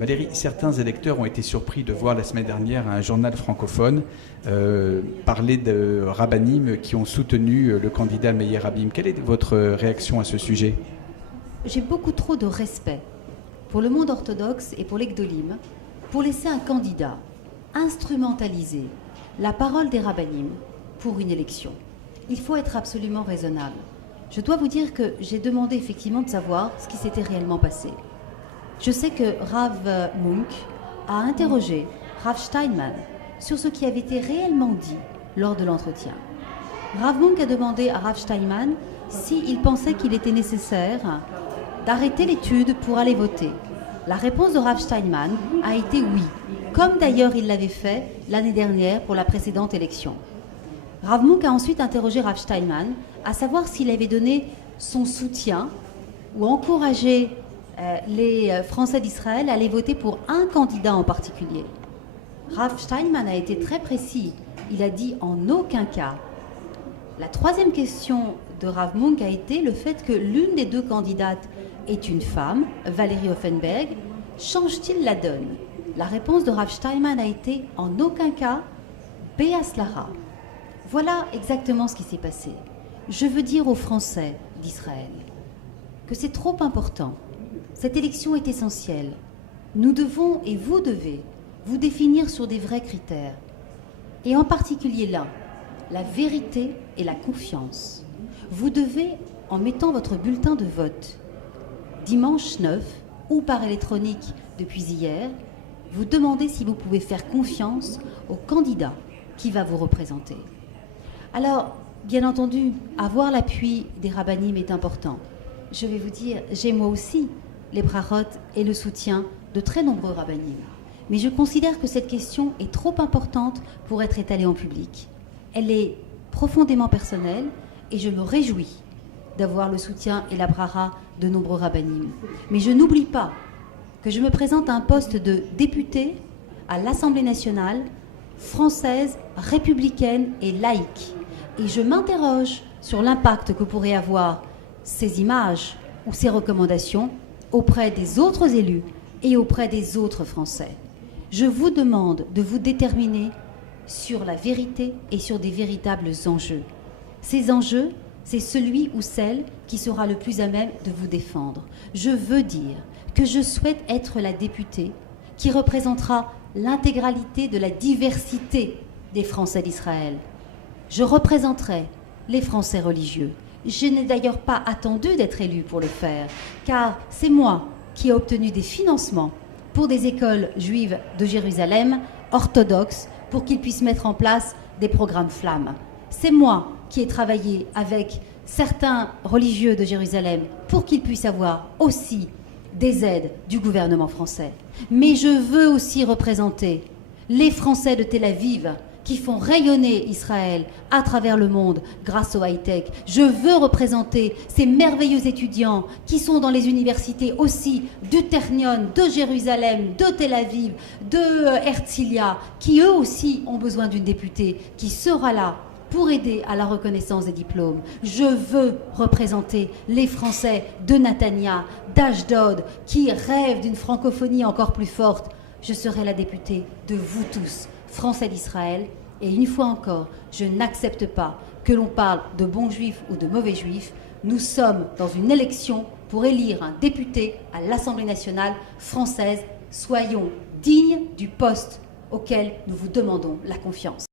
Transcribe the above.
Valérie, certains électeurs ont été surpris de voir la semaine dernière un journal francophone parler de rabbinim qui ont soutenu le candidat Meir Habib. Quelle est votre réaction à ce sujet? J'ai beaucoup trop de respect pour le monde orthodoxe et pour les Gdolim pour laisser un candidat instrumentaliser la parole des rabbinim pour une élection. Il faut être absolument raisonnable. Je dois vous dire que j'ai demandé effectivement de savoir ce qui s'était réellement passé. Je sais que Rav Munk a interrogé Rav Steinman sur ce qui avait été réellement dit lors de l'entretien. Rav Munk a demandé à Rav Steinman s'il pensait qu'il était nécessaire d'arrêter l'étude pour aller voter. La réponse de Rav Steinman a été oui, comme d'ailleurs il l'avait fait l'année dernière pour la précédente élection. Rav Munk a ensuite interrogé Rav Steinman à savoir s'il avait donné son soutien ou encouragé les Français d'Israël à aller voter pour un candidat en particulier. Rav Steinman a été très précis. Il a dit en aucun cas. La troisième question de Rav Munk a été le fait que l'une des deux candidates est une femme, Valérie Offenberg. Change-t-il la donne? La réponse de Rav Steinman a été en aucun cas Béaslara. Voilà exactement ce qui s'est passé. Je veux dire aux Français d'Israël que c'est trop important. Cette élection est essentielle. Nous devons, et vous devez, vous définir sur des vrais critères. Et en particulier là, la vérité et la confiance. Vous devez, en mettant votre bulletin de vote dimanche 9 ou par électronique depuis hier, vous demander si vous pouvez faire confiance au candidat qui va vous représenter. Alors, bien entendu, avoir l'appui des rabbinim est important. Je vais vous dire, j'ai moi aussi les brachot et le soutien de très nombreux rabbinim. Mais je considère que cette question est trop importante pour être étalée en public. Elle est profondément personnelle et je me réjouis d'avoir le soutien et la bracha de nombreux rabbinim. Mais je n'oublie pas que je me présente à un poste de député à l'Assemblée nationale française, républicaine et laïque. Et je m'interroge sur l'impact que pourraient avoir ces images ou ces recommandations auprès des autres élus et auprès des autres Français. Je vous demande de vous déterminer sur la vérité et sur des véritables enjeux. Ces enjeux, c'est celui ou celle qui sera le plus à même de vous défendre. Je veux dire que je souhaite être la députée qui représentera l'intégralité de la diversité des Français d'Israël. Je représenterai les Français religieux. Je n'ai d'ailleurs pas attendu d'être élue pour le faire, car c'est moi qui ai obtenu des financements pour des écoles juives de Jérusalem, orthodoxes, pour qu'ils puissent mettre en place des programmes flammes. C'est moi qui ai travaillé avec certains religieux de Jérusalem pour qu'ils puissent avoir aussi des aides du gouvernement français. Mais je veux aussi représenter les Français de Tel Aviv qui font rayonner Israël à travers le monde grâce au high-tech. Je veux représenter ces merveilleux étudiants qui sont dans les universités aussi du Ternion, de Jérusalem, de Tel Aviv, de Herzliya, qui eux aussi ont besoin d'une députée qui sera là pour aider à la reconnaissance des diplômes. Je veux représenter les Français de Natania, d'Ashdod, qui rêvent d'une francophonie encore plus forte. Je serai la députée de vous tous, Français d'Israël. Et une fois encore, je n'accepte pas que l'on parle de bons juifs ou de mauvais juifs. Nous sommes dans une élection pour élire un député à l'Assemblée nationale française. Soyons dignes du poste auquel nous vous demandons la confiance.